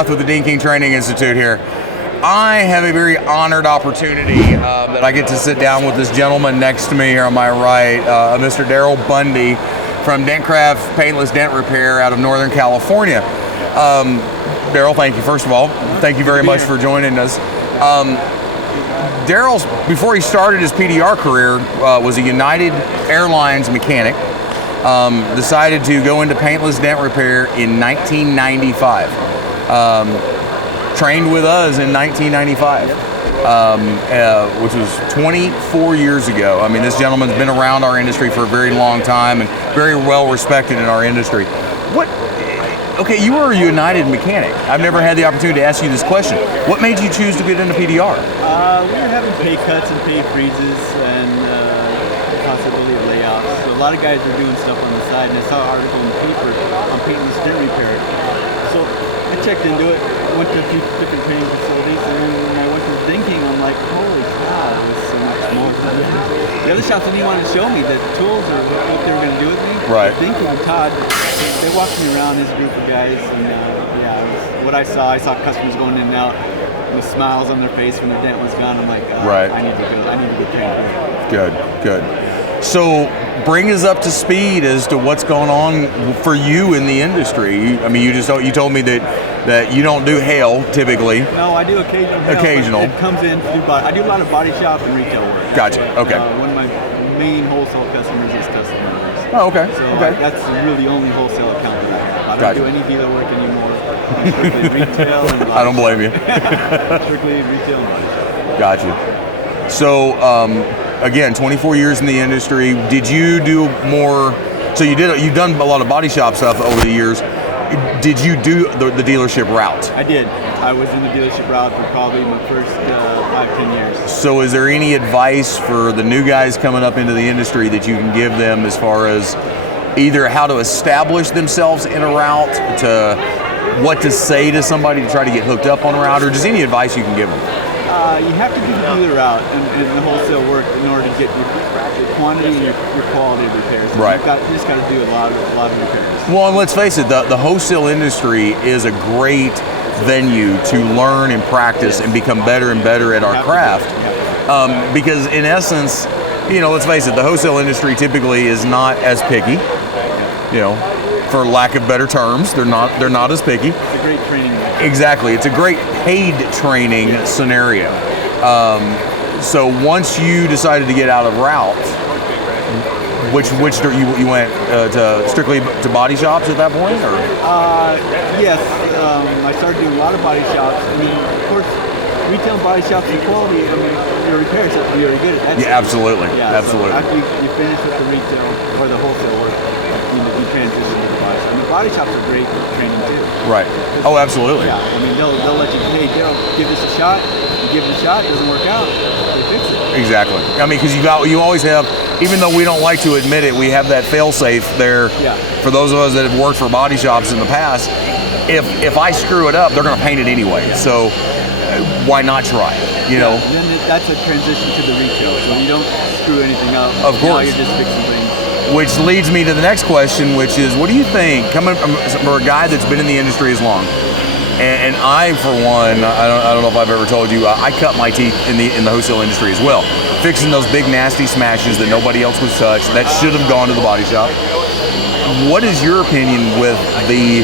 Roth with the Dean King Training Institute here. I have a very honored opportunity that I get to sit down with this gentleman next to me here on my right, Mr. Darryl Bundy from Dentcraft Paintless Dent Repair out of Northern California. Darryl, thank you, first of all. Thank you very much for joining us. Darryl's, before he started his PDR career, was a United Airlines mechanic. Decided to go into paintless dent repair in 1995. Trained with us in 1995, which was 24 years ago. I mean, this gentleman's been around our industry for a very long time and very well respected in our industry. Okay, you were a United mechanic. I've never had the opportunity to ask you this question. What made you choose to get into PDR? We were having pay cuts and pay freezes and possibility of layoffs. So a lot of guys were doing stuff on the side, and I saw an article in the paper on paintless dent repair. So I checked into it, went to a few different training facilities, and when I went to thinking, I'm like, holy cow, it's so much more. The other shops didn't even want to show me the tools or what they were going to do with me. Right. Thinking Todd, they walked me around, this group of guys, and it was what I saw customers going in and out with smiles on their face when the dent was gone. I'm like, right. I need to get trained. Good. So bring us up to speed as to what's going on for you in the industry. I mean, you told me that you don't do hail typically. No, I do occasional hail. Occasional. It comes in through I do a lot of body shop and retail work. Gotcha. Okay. One of my main wholesale customers is customers. Oh, okay. So okay. That's really the only wholesale account that I have. I don't Gotcha. do any dealer work anymore. I'm strictly retail and body I don't blame you. Strictly retail and body shop. Gotcha. So, again, 24 years in the industry. Did you do more? So you've done a lot of body shop stuff over the years. Did you do the dealership route? I did. I was in the dealership route for probably my first 5-10 years. So is there any advice for the new guys coming up into the industry that you can give them as far as either how to establish themselves in a route, to what to say to somebody to try to get hooked up on a route, or just any advice you can give them? You have to do the dealer route and the wholesale work in order to get your quantity and your quality of repairs. Right. You just got to do a lot of repairs. Well, and let's face it, the wholesale industry is a great venue to learn and practice and become better and better at our craft. Because in essence, let's face it, the wholesale industry typically is not as picky. For lack of better terms, they're not as picky. It's a great training. Exactly, it's a great paid training scenario. So once you decided to get out of route, which you went to strictly to body shops at that point, or? Yes, I started doing a lot of body shops. I mean, of course, retail body shops and quality. I mean, your repairs have to be very good at that. Yeah, absolutely. Yeah, absolutely. So after you finish with the retail or the wholesale work, you transition to the body shop. And the body shops are great for training too. Right. Oh, absolutely. Yeah. I mean, they'll let you, hey, Darryl, give this a shot. You give it a shot, it doesn't work out, they fix it. Exactly. I mean, because you always have, even though we don't like to admit it, we have that fail-safe there. Yeah. For those of us that have worked for body shops in the past, if I screw it up, they're going to paint it anyway. So why not try? And then that's a transition to the retail. So you don't screw anything up. Of course. Now you're just fixing things. Which leads me to the next question, which is, what do you think, coming from a guy that's been in the industry as long, and I, for one, I don't know if I've ever told you, I cut my teeth in the wholesale industry as well, fixing those big nasty smashes that nobody else would touch, that should have gone to the body shop. What is your opinion with the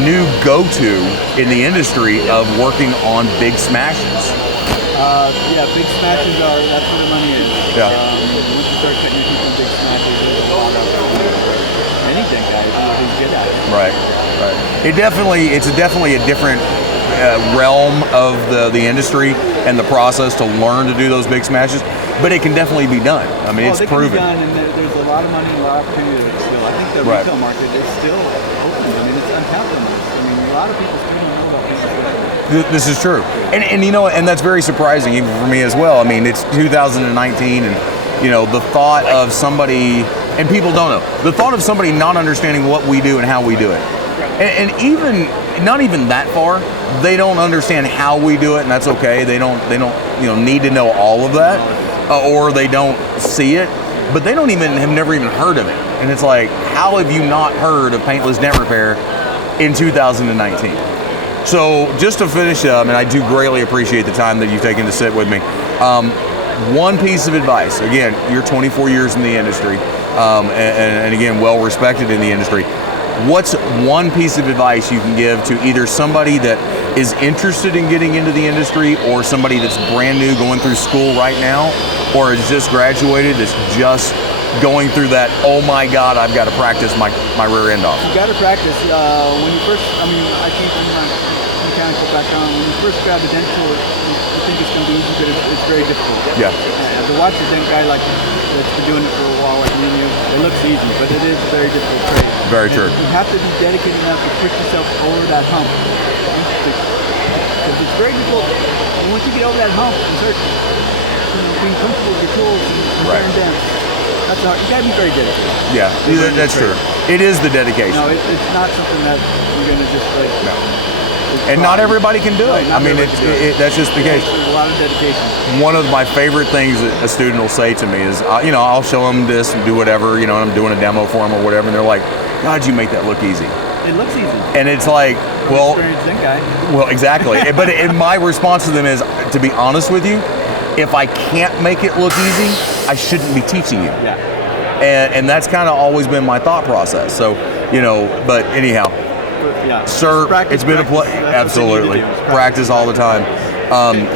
new go-to in the industry of working on big smashes? Big smashes that's where the money is. Yeah. Once you start cutting your teeth on big smashes, there's a lot of anything, guys. Who's good at it. Right. It's definitely a different realm of the industry and the process to learn to do those big smashes, but it can definitely be done. I mean, it's proven. Can be done, and there's a lot of money and a lot of opportunity there still. I think the retail market is still open. I mean, it's untapped. I mean, a lot of people still don't know about this. This is true, and that's very surprising even for me as well. I mean, it's 2019, and the thought of somebody, and people don't know, the thought of somebody not understanding what we do and how we do it, and even not even that far, they don't understand how we do it, and that's okay. They don't need to know all of that, or they don't see it, but they have never even heard of it. And it's like, how have you not heard of paintless dent repair in 2019? So just to finish up, and I do greatly appreciate the time that you've taken to sit with me. One piece of advice. Again, you're 24 years in the industry, and again, well respected in the industry. What's one piece of advice you can give to either somebody that is interested in getting into the industry, or somebody that's brand new going through school right now, or has just graduated, that's just going through that, oh my God, I've got to practice my rear end off? You got to practice. When you first, I came from my mechanical background. When you first grab a dent tool, you think it's going to be easy, but it's very difficult. Yeah. To watch a dent guy that's been doing it for a while, like me, it looks easy, but it is a very difficult trade. Very true. You have to be dedicated enough to push yourself over that hump. Because it's very difficult. And once you get over that hump and start being comfortable with your tools and repairing dents, that's hard. You gotta be very dedicated. Yeah, that's true. It is the dedication. No, it's not something that you're gonna just like. No. And not everybody can do it. I mean, that's just the case. There's a lot of dedication. One of my favorite things that a student will say to me is, I'll show them this and do whatever, and I'm doing a demo for them or whatever, and they're like, "How'd you make that look easy?" It looks easy. And it's like, well, exactly. But my response to them is, to be honest with you, if I can't make it look easy, I shouldn't be teaching you. Yeah. And that's kind of always been my thought process. So, but anyhow, yeah. sir, it's been a pleasure. Absolutely. Practice all the time.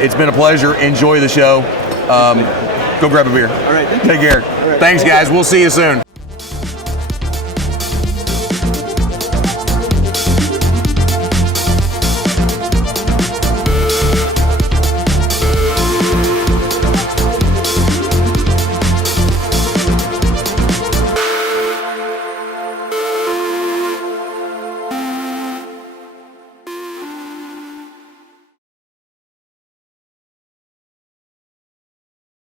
It's been a pleasure. Enjoy the show. Go grab a beer. All right. Take care. All right. Thanks, guys. We'll see you soon.